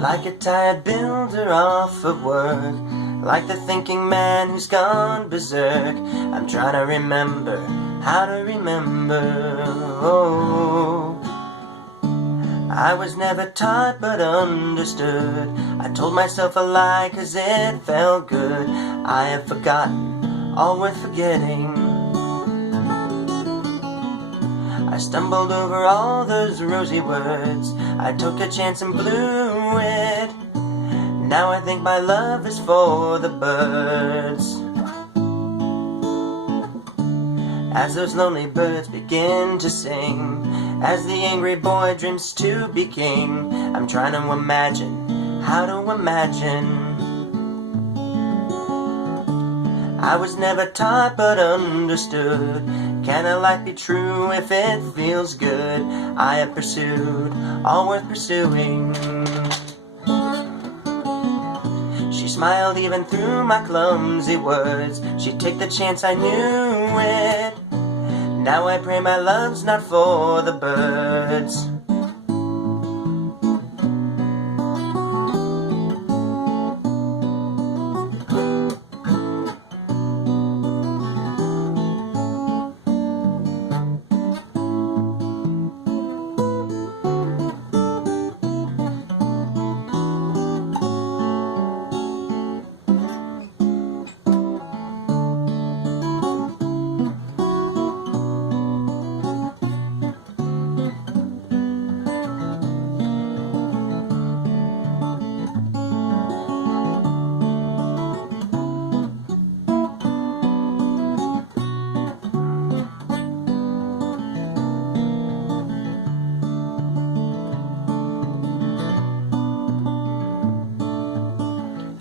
like a tired builder off of work, like the thinking man who's gone berserk. I'm trying to remember how to remember. Oh, I was never taught but understood. I told myself a lie 'cause it felt good. I have forgotten all worth forgetting. I stumbled over all those rosy words. I took a chance and blew it. Now I think my love is for the birds. As those lonely birds begin to sing, as the angry boy dreams to be king, I'm trying to imagine how to imagine. I was never taught but understood. Can a life be true if it feels good? I have pursued all worth pursuing. She smiled even through my clumsy words. She'd take the chance, I knew it. Now I pray my love's not for the birds.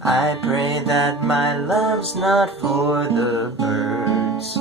I pray that my love's not for the birds.